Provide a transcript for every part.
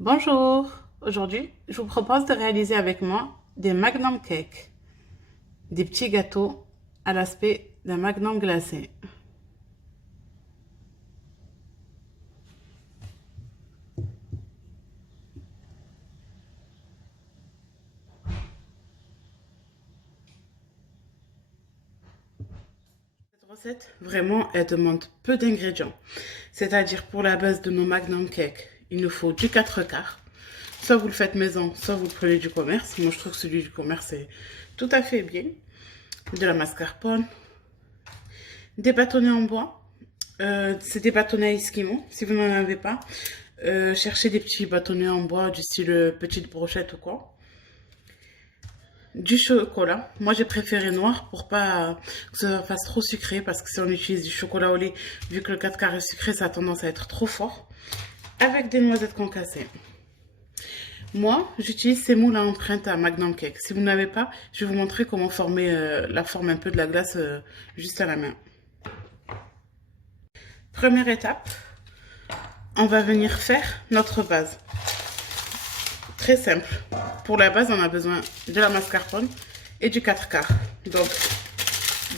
Bonjour, aujourd'hui je vous propose de réaliser avec moi des magnum cakes, des petits gâteaux à l'aspect d'un magnum glacé. Cette recette, vraiment, elle demande peu d'ingrédients. C'est-à-dire pour la base de nos magnum cakes, il nous faut du 4 quarts. Soit vous le faites maison, soit vous le prenez du commerce. Moi je trouve que celui du commerce est tout à fait bien. De la mascarpone, des bâtonnets en bois. C'est des bâtonnets Eskimo, si vous n'en avez pas. Cherchez des petits bâtonnets en bois du style petite brochette ou quoi. Du chocolat. Moi, j'ai préféré noir pour pas que ça fasse trop sucré parce que si on utilise du chocolat au lait, vu que le 4 quarts est sucré, ça a tendance à être trop fort. Avec des noisettes concassées. Moi, j'utilise ces moules à empreinte à Magnum Cake. Si vous n'avez pas, je vais vous montrer comment former la forme un peu de la glace juste à la main. Première étape, on va venir faire notre base. Très simple. Pour la base, on a besoin de la mascarpone et du 4 quarts. Donc,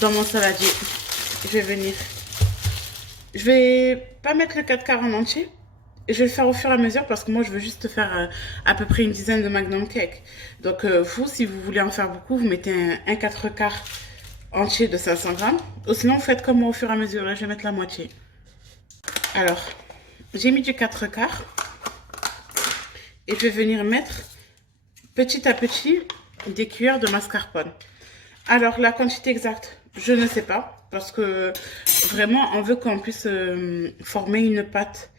dans mon saladier, je vais pas mettre le 4 quarts en entier. Je vais le faire au fur et à mesure parce que moi, je veux juste faire à peu près une dizaine de Magnum Cake. Donc, vous, si vous voulez en faire beaucoup, vous mettez un 4 quarts entier de 500 grammes. Ou sinon, vous faites comme moi au fur et à mesure. Là, je vais mettre la moitié. Alors, j'ai mis du 4 quarts. Et je vais venir mettre petit à petit des cuillères de mascarpone. Alors, la quantité exacte, je ne sais pas. Parce que vraiment, on veut qu'on puisse former une pâte.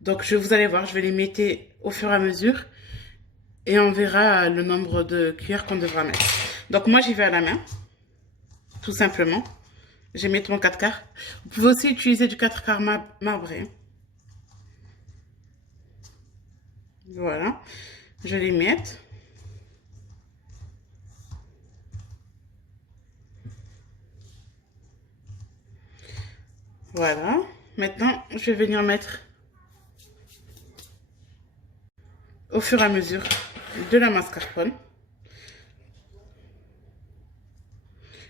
Donc, vous allez voir, je vais les mettre au fur et à mesure. Et on verra le nombre de cuillères qu'on devra mettre. Donc, moi, j'y vais à la main. Tout simplement. Je vais mettre mon 4 quarts. Vous pouvez aussi utiliser du 4 quarts marbré. Voilà. Je les mette. Voilà. Maintenant, je vais venir mettre au fur et à mesure de la mascarpone.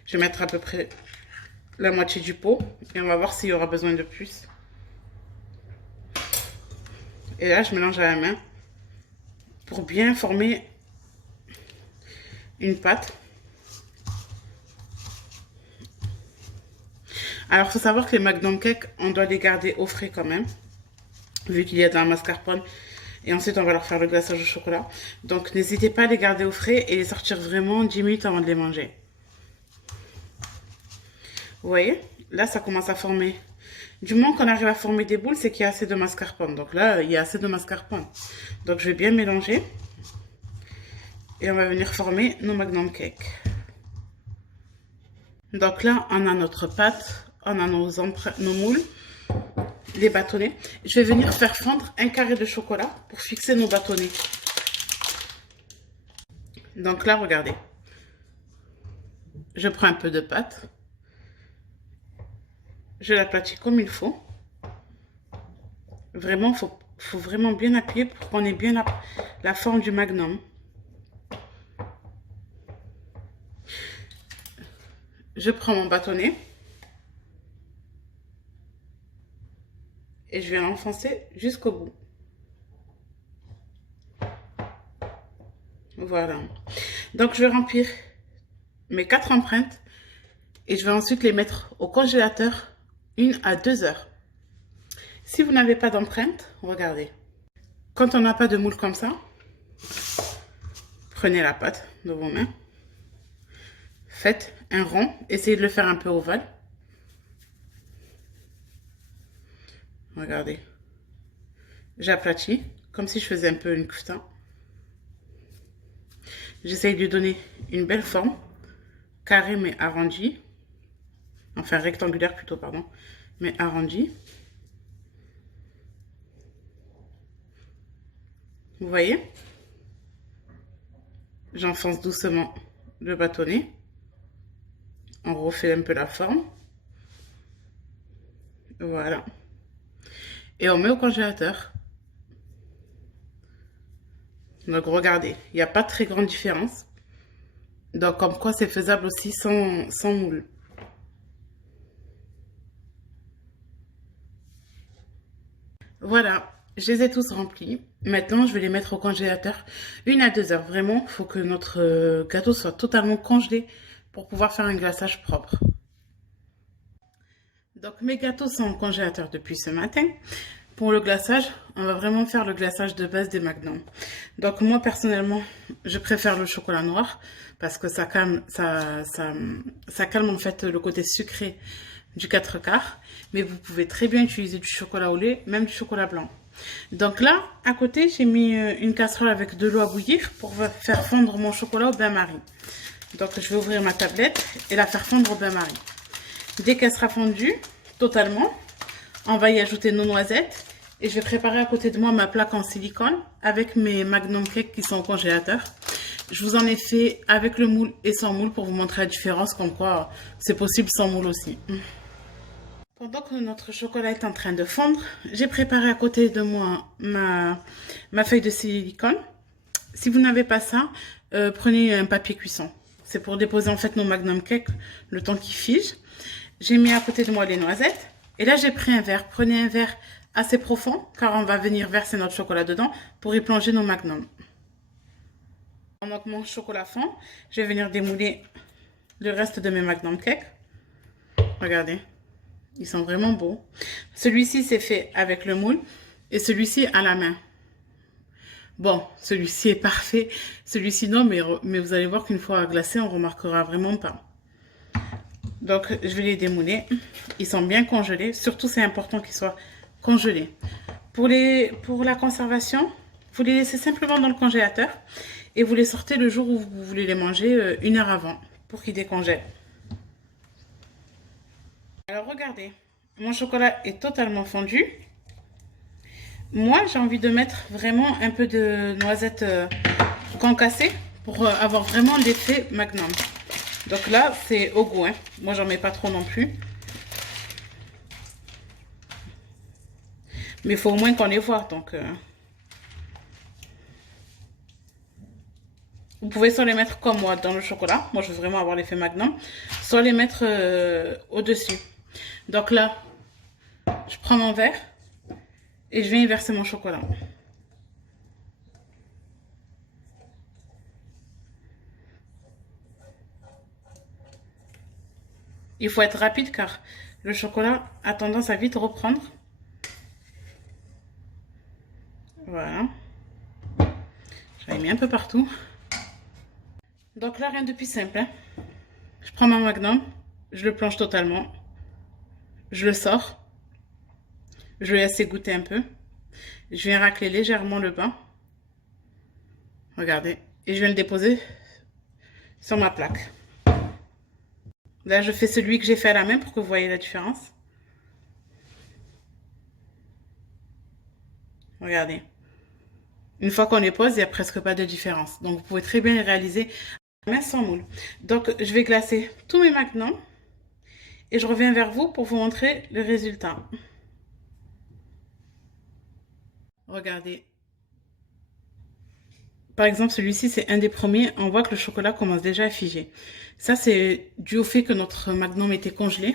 Je vais mettre à peu près la moitié du pot et on va voir s'il y aura besoin de plus. Et là, je mélange à la main pour bien former une pâte. Alors, il faut savoir que les magnum cakes, on doit les garder au frais quand même, vu qu'il y a de la mascarpone. Et ensuite, on va leur faire le glaçage au chocolat. Donc, n'hésitez pas à les garder au frais et les sortir vraiment 10 minutes avant de les manger. Vous voyez, là, ça commence à former. Du moment qu'on arrive à former des boules, c'est qu'il y a assez de mascarpone. Donc là, il y a assez de mascarpone. Donc, je vais bien mélanger. Et on va venir former nos magnum cakes. Donc là, on a notre pâte, on a nos moules, les bâtonnets. Je vais venir faire fondre un carré de chocolat pour fixer nos bâtonnets. Donc là, regardez. Je prends un peu de pâte. Je l'aplatis comme il faut. Vraiment, faut vraiment bien appuyer pour qu'on ait bien la forme du magnum. Je prends mon bâtonnet. Et je vais l'enfoncer jusqu'au bout. Voilà. Donc, je vais remplir mes 4 empreintes. Et je vais ensuite les mettre au congélateur 1 à 2 heures. Si vous n'avez pas d'empreinte, regardez. Quand on n'a pas de moule comme ça, prenez la pâte de vos mains. Faites un rond. Essayez de le faire un peu ovale. Regardez. J'aplatis, comme si je faisais un peu une kfta. J'essaye de lui donner une belle forme, carré mais arrondi. Enfin rectangulaire plutôt, pardon, mais arrondi. Vous voyez? J'enfonce doucement le bâtonnet. On refait un peu la forme. Voilà. Et on met au congélateur Donc regardez, il n'y a pas de très grande différence. Donc comme quoi c'est faisable aussi sans moule. Voilà, je les ai tous remplis. Maintenant, je vais les mettre au congélateur 1 à 2 heures. Vraiment, il faut que notre gâteau soit totalement congelé pour pouvoir faire un glaçage propre. Donc mes gâteaux sont au congélateur depuis ce matin. Pour le glaçage, on va vraiment faire le glaçage de base des Magnum. Donc moi personnellement, je préfère le chocolat noir parce que ça calme, ça calme en fait le côté sucré du 4 quarts. Mais vous pouvez très bien utiliser du chocolat au lait, même du chocolat blanc. Donc là, à côté, j'ai mis une casserole avec de l'eau à bouillir pour faire fondre mon chocolat au bain-marie. Donc je vais ouvrir ma tablette et la faire fondre au bain-marie. Dès qu'elle sera fondue totalement, on va y ajouter nos noisettes. Et je vais préparer à côté de moi ma plaque en silicone avec mes Magnum Cake qui sont au congélateur. Je vous en ai fait avec le moule et sans moule pour vous montrer la différence, comme quoi c'est possible sans moule aussi. Pendant que notre chocolat est en train de fondre, j'ai préparé à côté de moi ma feuille de silicone. Si vous n'avez pas ça, prenez un papier cuisson. C'est pour déposer en fait nos Magnum Cake le temps qu'ils figent. J'ai mis à côté de moi les noisettes. Et là, j'ai pris un verre. Prenez un verre assez profond, car on va venir verser notre chocolat dedans pour y plonger nos Magnum. Pendant que mon chocolat fond, je vais venir démouler le reste de mes Magnum Cake. Regardez, ils sont vraiment beaux. Celui-ci, c'est fait avec le moule et celui-ci à la main. Bon, celui-ci est parfait. Celui-ci, non, mais vous allez voir qu'une fois glacé, on remarquera vraiment pas. Donc, je vais les démouler. Ils sont bien congelés. Surtout, c'est important qu'ils soient congelés. Pour la conservation, vous les laissez simplement dans le congélateur et vous les sortez le jour où vous voulez les manger 1 heure avant pour qu'ils décongèlent. Alors, regardez. Mon chocolat est totalement fondu. Moi, j'ai envie de mettre vraiment un peu de noisettes concassées pour avoir vraiment l'effet Magnum. Donc là, c'est au goût. Hein. Moi, j'en mets pas trop non plus. Mais il faut au moins qu'on les voit. Donc, vous pouvez soit les mettre comme moi dans le chocolat. Moi, je veux vraiment avoir l'effet Magnum. Soit les mettre au-dessus. Donc là, je prends mon verre et je viens y verser mon chocolat. Il faut être rapide car le chocolat a tendance à vite reprendre. Voilà. J'en ai mis un peu partout. Donc là, rien de plus simple. Hein. Je prends mon Magnum, je le plonge totalement. Je le sors. Je le laisse égoutter un peu. Je viens racler légèrement le bas. Regardez. Et je viens le déposer sur ma plaque. Là, je fais celui que j'ai fait à la main pour que vous voyez la différence. Regardez. Une fois qu'on les pose, il n'y a presque pas de différence. Donc, vous pouvez très bien les réaliser à la main sans moule. Donc, je vais glacer tous mes Magnum. Et je reviens vers vous pour vous montrer le résultat. Regardez. Par exemple, celui-ci, c'est un des premiers. On voit que le chocolat commence déjà à figer. Ça, c'est dû au fait que notre Magnum était congelé.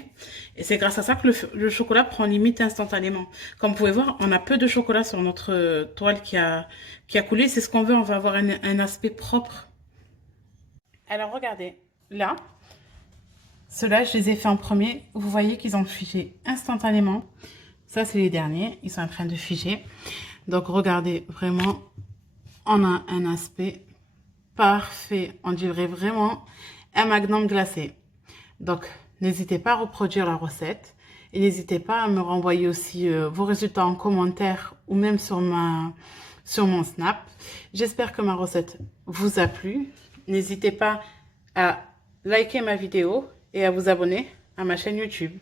Et c'est grâce à ça que le chocolat prend limite instantanément. Comme vous pouvez voir, on a peu de chocolat sur notre toile qui a coulé. C'est ce qu'on veut. On va avoir un aspect propre. Alors, regardez. Là, ceux-là, je les ai fait en premier. Vous voyez qu'ils ont figé instantanément. Ça, c'est les derniers. Ils sont en train de figer. Donc, regardez, vraiment, on a un aspect parfait. On dirait vraiment un Magnum glacé. Donc, n'hésitez pas à reproduire la recette. Et n'hésitez pas à me renvoyer aussi vos résultats en commentaire ou même sur mon Snap. J'espère que ma recette vous a plu. N'hésitez pas à liker ma vidéo et à vous abonner à ma chaîne YouTube.